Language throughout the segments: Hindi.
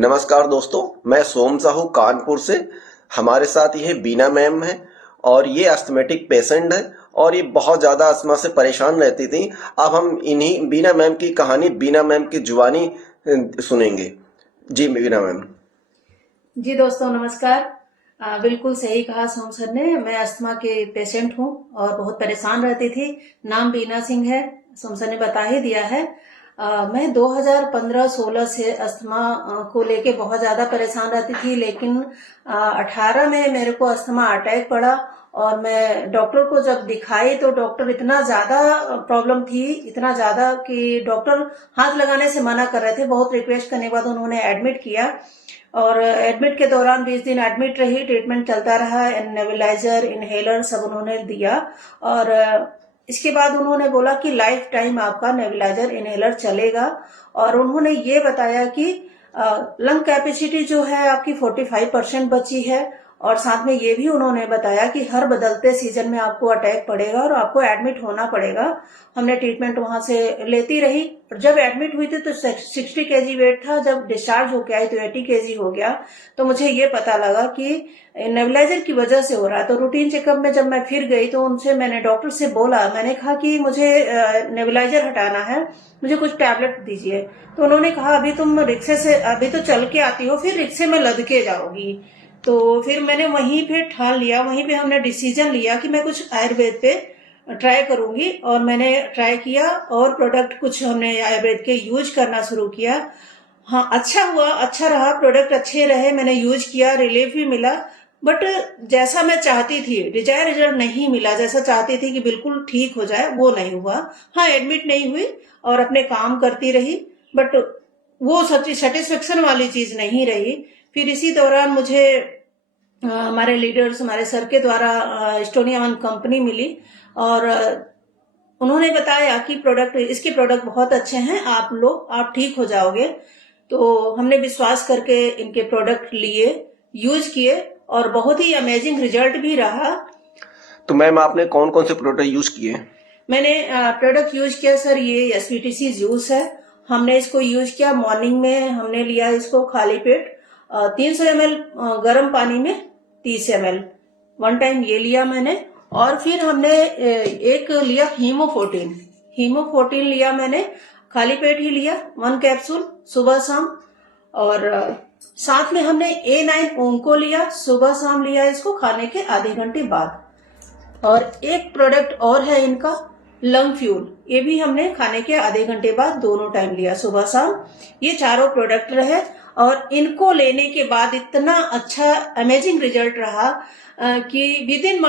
नमस्कार दोस्तों, मैं सोम साहू कानपुर से। हमारे साथ ये बीना मैम है और ये अस्थमेटिक पेशेंट है और ये बहुत ज़्यादा अस्थमा से परेशान रहती थी। अब हम इन्हीं बीना मैम की कहानी बीना मैम की जुबानी सुनेंगे। जी बीना मैम। जी दोस्तों नमस्कार। बिल्कुल सही कहा सोम सर ने। मैं अस्थमा के पेशेंट हूँ और बहुत परेशान रहती थी। नाम बीना सिंह है, सोम सर ने बता ही दिया है। मैं 2015-16 से अस्थमा को लेके बहुत ज़्यादा परेशान रहती थी, लेकिन 18 में मेरे को अस्थमा अटैक पड़ा और मैं डॉक्टर को जब दिखाई तो डॉक्टर इतना ज़्यादा प्रॉब्लम थी, इतना ज़्यादा कि डॉक्टर हाथ लगाने से मना कर रहे थे। बहुत रिक्वेस्ट करने के बाद उन्होंने एडमिट किया और एडमिट के दौरान 20 दिन एडमिट रही, ट्रीटमेंट चलता रहा, नेबुलाइजर इनहेलर सब उन्होंने दिया और इसके बाद उन्होंने बोला कि लाइफ टाइम आपका नेबुलाइजर इनहेलर चलेगा। और उन्होंने ये बताया कि लंग कैपेसिटी जो है आपकी 45% बची है और साथ में ये भी उन्होंने बताया कि हर बदलते सीजन में आपको अटैक पड़ेगा और आपको एडमिट होना पड़ेगा। हमने ट्रीटमेंट वहां से लेती रही और जब एडमिट हुई थी तो 60 केजी वेट था, जब डिस्चार्ज होके आई तो 80 केजी हो गया। तो मुझे ये पता लगा कि नेबुलाइजर की वजह से हो रहा है। तो रूटीन चेकअप में जब मैं फिर गई तो उनसे मैंने डॉक्टर से बोला, मैंने कहा कि मुझे नेबुलाइजर हटाना है, मुझे कुछ टैबलेट दीजिए। तो उन्होंने कहा अभी तुम रिक्शे से, अभी तो चल के आती हो, फिर रिक्शे में लद के जाओगी। तो फिर मैंने वहीं पे ठान लिया, वहीं पे हमने डिसीजन लिया कि मैं कुछ आयुर्वेद पे ट्राई करूंगी और मैंने ट्राई किया और प्रोडक्ट कुछ हमने आयुर्वेद के यूज करना शुरू किया। हाँ, अच्छा हुआ, अच्छा रहा, प्रोडक्ट अच्छे रहे, मैंने यूज किया, रिलीफ भी मिला। बट जैसा मैं चाहती थी, डिजायर रिजल्ट नहीं मिला। जैसा चाहती थी कि बिल्कुल ठीक हो जाए, वो नहीं हुआ। हाँ, एडमिट नहीं हुई और अपने काम करती रही, बट वो सच्ची सेटिस्फेक्शन वाली चीज नहीं रही। फिर इसी दौरान मुझे हमारे लीडर्स, हमारे सर के द्वारा एस्टोनिया वन कंपनी मिली और उन्होंने बताया कि इसके प्रोडक्ट बहुत अच्छे हैं, आप लो, आप ठीक हो जाओगे। तो हमने विश्वास करके इनके प्रोडक्ट लिए, यूज किए और बहुत ही अमेजिंग रिजल्ट भी रहा। तो मैम आपने कौन कौन से प्रोडक्ट यूज किए? मैंने प्रोडक्ट यूज किया सर, ये एसपीटीसी जूस है। हमने इसको यूज किया मॉर्निंग में, हमने लिया इसको खाली पेट 300 ml गर्म पानी में 30 ml 1 टाइम ये लिया मैंने। और फिर हमने एक लिया हीमोफोर्टिन लिया मैंने, खाली पेट ही लिया 1 कैप्सूल सुबह शाम। और साथ में हमने A9 ओंको लिया, सुबह शाम लिया इसको खाने के आधे घंटे बाद। और एक प्रोडक्ट और है इनका लंग फ्यूल, ये भी हमने खाने के आधे घंटे बाद दोनों टाइम लिया, सुबह शाम। ये चारों प्रोडक्ट रहे और इनको लेने के बाद इतना अच्छा अमेजिंग रिजल्ट रहा कि विद इन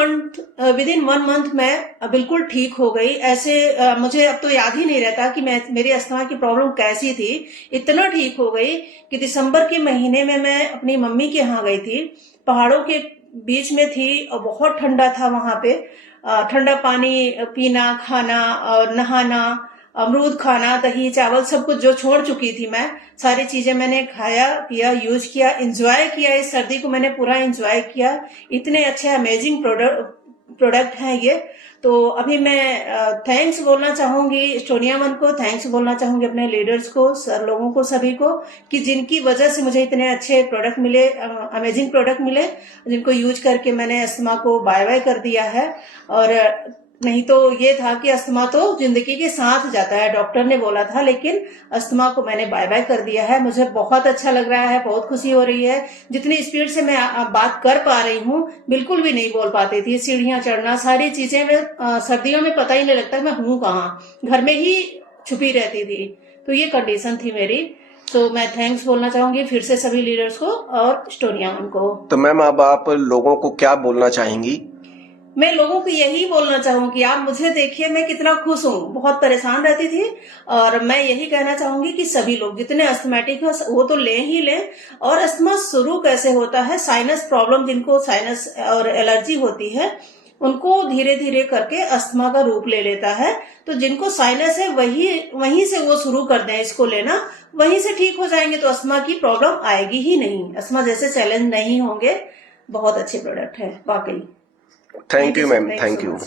1 मंथ मैं बिल्कुल ठीक हो गई। ऐसे मुझे अब तो याद ही नहीं रहता कि मेरी अस्थमा की प्रॉब्लम कैसी थी। इतना ठीक हो गई कि दिसंबर के महीने में मैं अपनी मम्मी के यहाँ गई थी, पहाड़ों के बीच में थी और बहुत ठंडा था वहां पे। ठंडा पानी पीना, खाना और नहाना, अमरूद खाना, दही चावल सब कुछ जो छोड़ चुकी थी मैं, सारी चीजें मैंने खाया, पिया, यूज किया, एंजॉय किया। इस सर्दी को मैंने पूरा एंजॉय किया। इतने अच्छे अमेजिंग प्रोडक्ट हैं ये। तो अभी मैं थैंक्स बोलना चाहूंगी एस्टोनिया वन को, थैंक्स बोलना चाहूंगी अपने लीडर्स को, सर लोगों को, सभी को, कि जिनकी वजह से मुझे इतने अच्छे प्रोडक्ट मिले, अमेजिंग प्रोडक्ट मिले, जिनको यूज करके मैंने अस्थमा को बाय बाय कर दिया है। और नहीं तो ये था कि अस्थमा तो जिंदगी के साथ जाता है, डॉक्टर ने बोला था, लेकिन अस्थमा को मैंने बाय बाय कर दिया है। मुझे बहुत अच्छा लग रहा है, बहुत खुशी हो रही है। जितनी स्पीड से मैं बात कर पा रही हूँ, बिल्कुल भी नहीं बोल पाती थी। सीढ़ियां चढ़ना, सारी चीजें, मैं सर्दियों में पता ही नहीं लगता मैं हूँ कहाँ, घर में ही छुपी रहती थी। तो ये कंडीशन थी मेरी। तो मैं थैंक्स बोलना चाहूंगी फिर से सभी लीडर्स को और एस्टोनिया वन को। तो मैम अब आप लोगों को क्या बोलना चाहेंगी? मैं लोगों को यही बोलना चाहूंगी, आप मुझे देखिए, मैं कितना खुश हूँ। बहुत परेशान रहती थी और मैं यही कहना चाहूंगी कि सभी लोग जितने अस्थमेटिक है वो तो ले ही ले। और अस्थमा शुरू कैसे होता है, साइनस प्रॉब्लम, जिनको साइनस और एलर्जी होती है, उनको धीरे धीरे करके अस्थमा का रूप ले लेता है। तो जिनको साइनस है वहीं से वो शुरू कर दें इसको लेना, वहीं से ठीक हो जाएंगे तो अस्थमा की प्रॉब्लम आएगी ही नहीं, अस्थमा जैसे चैलेंज नहीं होंगे। बहुत अच्छे प्रोडक्ट है वाकई। Thank you ma'am, thank you.